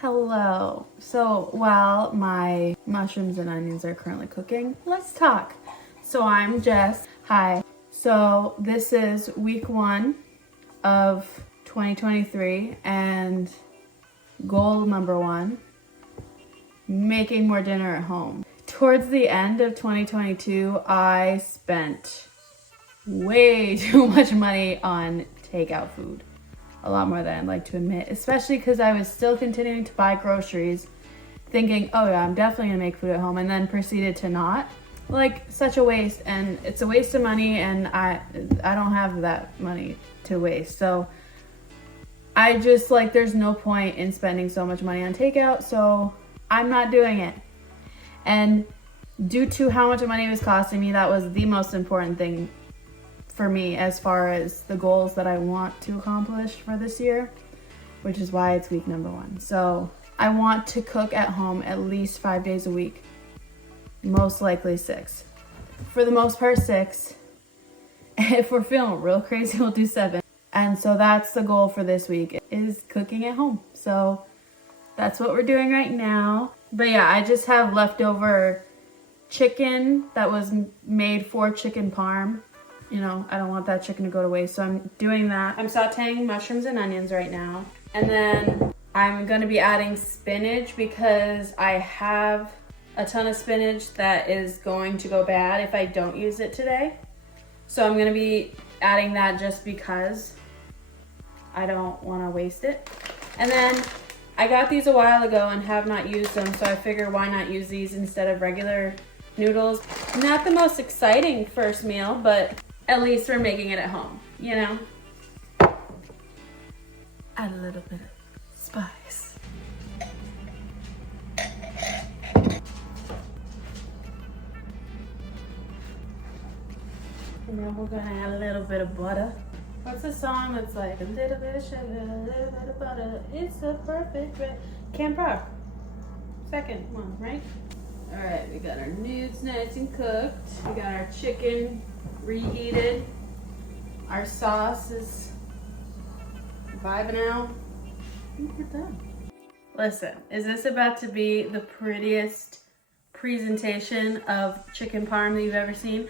Hello. So while my mushrooms and onions are currently cooking, let's talk. So I'm Jess. Hi. So this is week 1 of 2023 and goal number 1, making more dinner at home. Towards the end of 2022, I spent way too much money on takeout food. A lot more than I'd like to admit, especially because I was still continuing to buy groceries, thinking, oh yeah, I'm definitely gonna make food at home, and then proceeded to not. Like, such a waste, and it's a waste of money, and I don't have that money to waste. So I just, like, there's no point in spending so much money on takeout, so I'm not doing it. And due to how much money it was costing me, that was the most important thing for me as far as the goals that I want to accomplish for this year, which is why it's week number 1. So I want to cook at home at least 5 days a week, most likely 6. For the most part 6. If we're feeling real crazy, we'll do 7. And so that's the goal for this week, is cooking at home. So that's what we're doing right now. But yeah, I just have leftover chicken that was made for chicken parm. You know, I don't want that chicken to go to waste, so I'm doing that. I'm sauteing mushrooms and onions right now. And then I'm gonna be adding spinach because I have a ton of spinach that is going to go bad if I don't use it today. So I'm gonna be adding that just because I don't wanna waste it. And then I got these a while ago and have not used them, so I figure why not use these instead of regular noodles. Not the most exciting first meal, but at least we're making it at home, you know? Add a little bit of spice. And then we're gonna add a little bit of butter. What's the song that's like, a little bit of sugar, a little bit of butter, it's a perfect red. Camp Rock. Second one, right? All right, we got our nudes nice and cooked. We got our chicken reheated. Our sauce is vibing out. I think we're done. Listen, is this about to be the prettiest presentation of chicken parm that you've ever seen?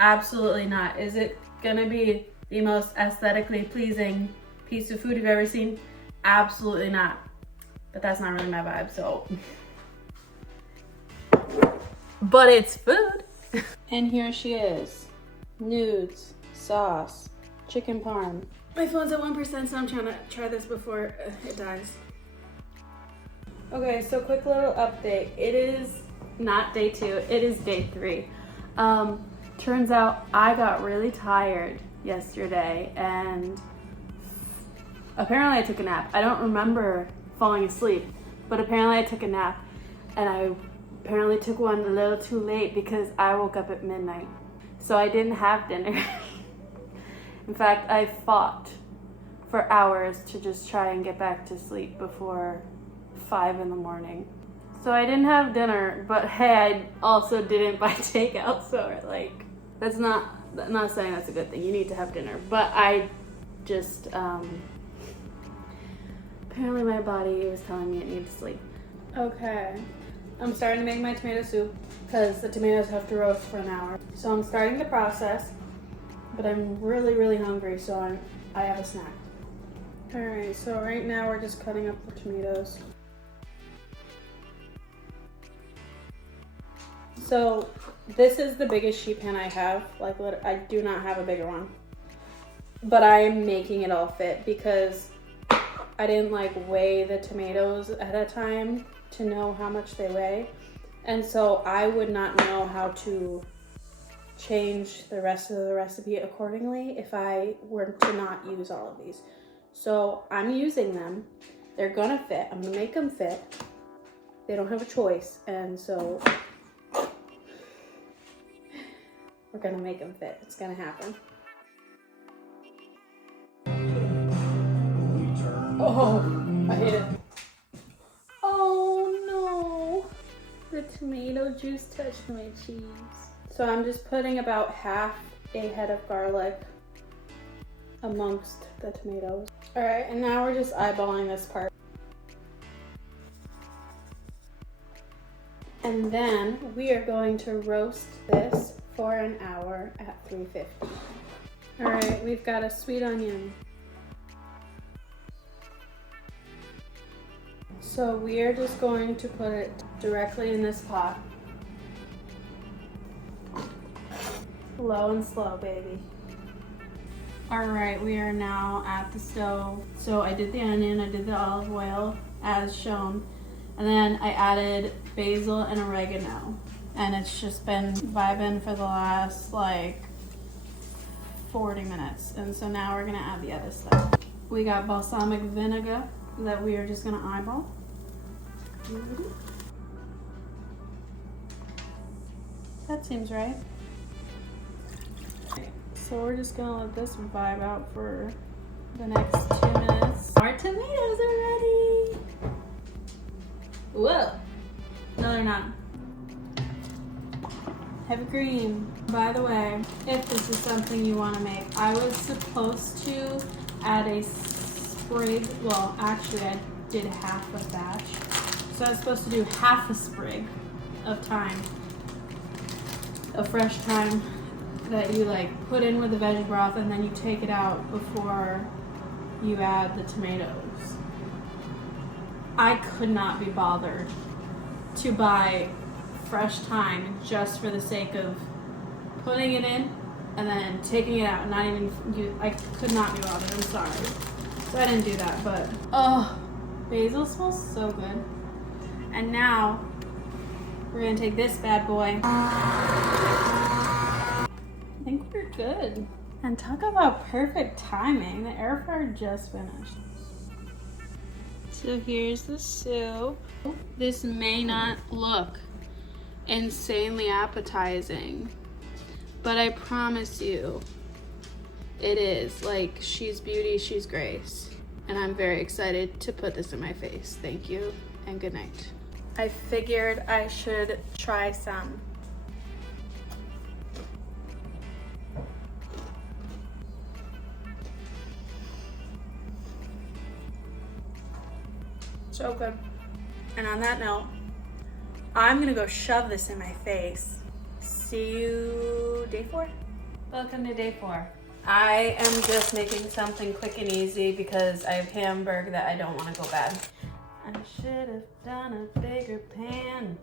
Absolutely not. Is it gonna be the most aesthetically pleasing piece of food you've ever seen? Absolutely not. But that's not really my vibe, so. But it's food. And here she is. Nudes, sauce, chicken parm. My phone's at 1%, so I'm trying to try this before it dies. Okay, so quick little update. It is not day 2, it is day 3. Turns out I got really tired yesterday and apparently I took a nap. I don't remember falling asleep, but apparently I took a nap, and I apparently took one a little too late because I woke up at midnight. So I didn't have dinner. In fact, I fought for hours to just try and get back to sleep before 5 in the morning. So I didn't have dinner, but hey, I also didn't buy takeout, so like, that's not, I'm not saying that's a good thing. You need to have dinner, but I just, apparently my body was telling me it needed to sleep. Okay. I'm starting to make my tomato soup because the tomatoes have to roast for an hour. So I'm starting the process, but I'm really, really hungry, so I have a snack. All right, so right now we're just cutting up the tomatoes. So this is the biggest sheet pan I have. Like, I do not have a bigger one, but I am making it all fit because I didn't like weigh the tomatoes at a time to know how much they weigh, and so I would not know how to change the rest of the recipe accordingly if I were to not use all of these. So I'm using them. They're gonna fit. I'm gonna make them fit. They don't have a choice, and so we're gonna make them fit. It's gonna happen. Oh, I hate it. Oh no, the tomato juice touched my cheese. So I'm just putting about half a head of garlic amongst the tomatoes. All right, and now we're just eyeballing this part. And then we are going to roast this for an hour at 350. All right, we've got a sweet onion. So we are just going to put it directly in this pot. Low and slow, baby. All right, we are now at the stove. So I did the onion, I did the olive oil as shown, and then I added basil and oregano. And it's just been vibing for the last like 40 minutes. And so now we're gonna add the other stuff. We got balsamic vinegar that we are just gonna eyeball. That seems right. So we're just gonna let this vibe out for the next 2 minutes. Our tomatoes are ready. Whoa. No, they're not. Heavy cream. By the way, if this is something you want to make, I was supposed to add a sprig. Well, actually, I did half a batch. So I was supposed to do half a sprig of thyme, of fresh thyme that you like put in with the veggie broth, and then you take it out before you add the tomatoes. I could not be bothered to buy fresh thyme just for the sake of putting it in and then taking it out. I could not be bothered. I'm sorry. So I didn't do that, but oh, basil smells so good. And now we're gonna take this bad boy. I think we're good. And talk about perfect timing. The air fryer just finished. So here's the soup. This may not look insanely appetizing, but I promise you it is. Like, she's beauty, she's grace. And I'm very excited to put this in my face. Thank you and good night. I figured I should try some. So good. And on that note, I'm gonna go shove this in my face. See you day 4. Welcome to day 4. I am just making something quick and easy because I have hamburger that I don't want to go bad. I should have done a bigger pan.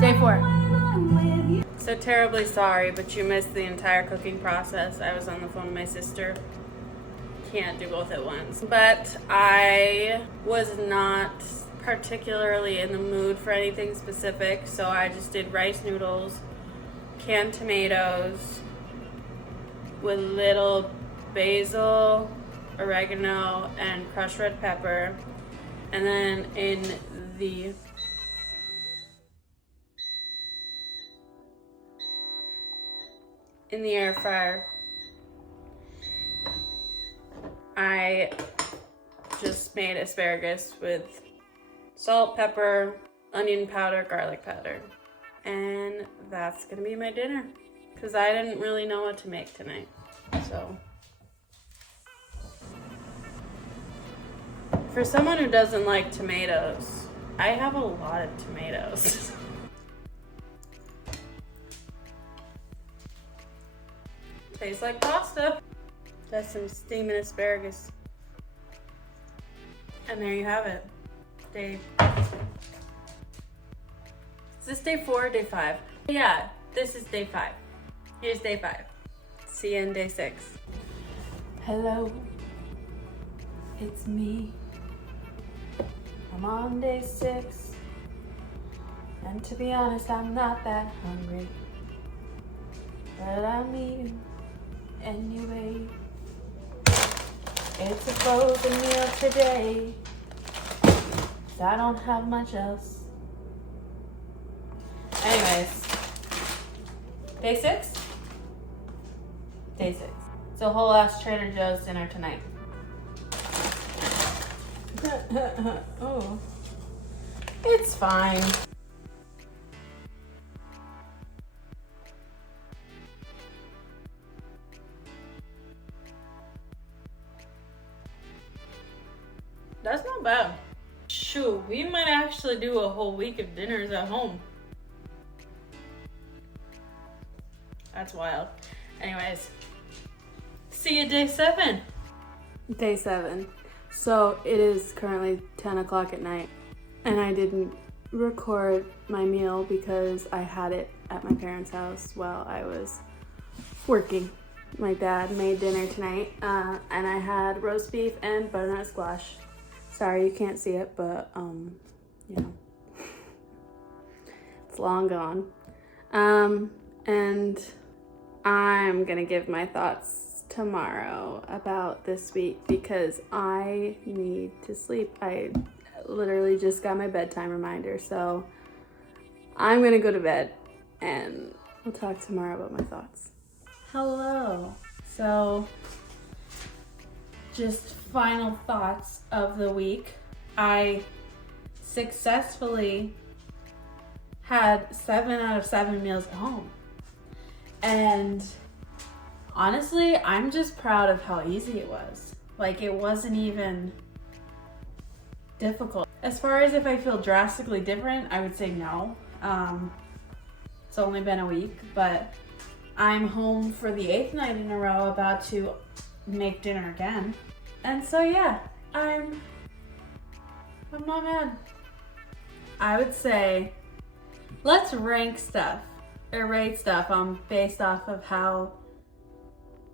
Day 4. So terribly sorry, but you missed the entire cooking process. I was on the phone with my sister. Can't do both at once. But I was not particularly in the mood for anything specific, so I just did rice noodles, canned tomatoes with little basil, oregano, and crushed red pepper. And then in the air fryer, I just made asparagus with salt, pepper, onion powder, garlic powder. And that's gonna be my dinner because I didn't really know what to make tonight. So for someone who doesn't like tomatoes, I have a lot of tomatoes. Tastes like pasta. That's some steaming asparagus. And there you have it. Is this day 4 or day 5? Yeah, this is day 5. Here's day 5. See you in day 6. Hello, it's me. I'm on day 6. And to be honest, I'm not that hungry. But I'm eating anyway. It's a frozen meal today. I don't have much else. Anyways, Day 6? Day 6. It's a whole ass Trader Joe's dinner tonight. Oh. It's fine. That's not bad. Shoot, we might actually do a whole week of dinners at home. That's wild. Anyways, see you day 7. Day 7. So it is currently 10 o'clock at night, and I didn't record my meal because I had it at my parents' house while I was working. My dad made dinner tonight, and I had roast beef and butternut squash. Sorry you can't see it, but you know, it's long gone. And I'm gonna give my thoughts tomorrow about this week because I need to sleep. I literally just got my bedtime reminder, so I'm gonna go to bed and we'll talk tomorrow about my thoughts. Hello. So, just final thoughts of the week. I successfully had 7 out of 7 meals at home. And honestly, I'm just proud of how easy it was. Like, it wasn't even difficult. As far as if I feel drastically different, I would say no. It's only been a week, but I'm home for the 8th night in a row, about to make dinner again. And so yeah, I'm not mad. I would say let's rank stuff or rate stuff based off of how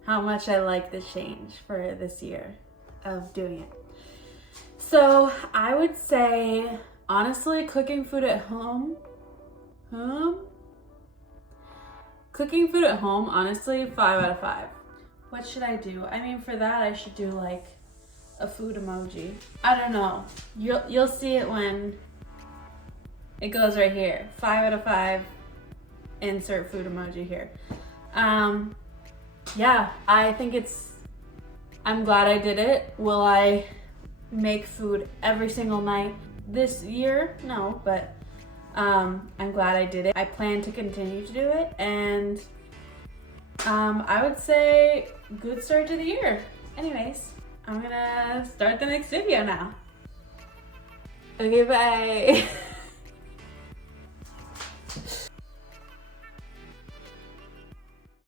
much I like the change for this year of doing it. So I would say, honestly, cooking food at home, honestly, 5 out of 5. What should I do? I mean, for that, I should do like a food emoji. I don't know. You'll see it when it goes right here. 5 out of 5. Insert food emoji here. Yeah, I think I'm glad I did it. Will I make food every single night this year? No, but I'm glad I did it. I plan to continue to do it, and I would say good start to the year. Anyways, I'm gonna start the next video now. Okay, bye.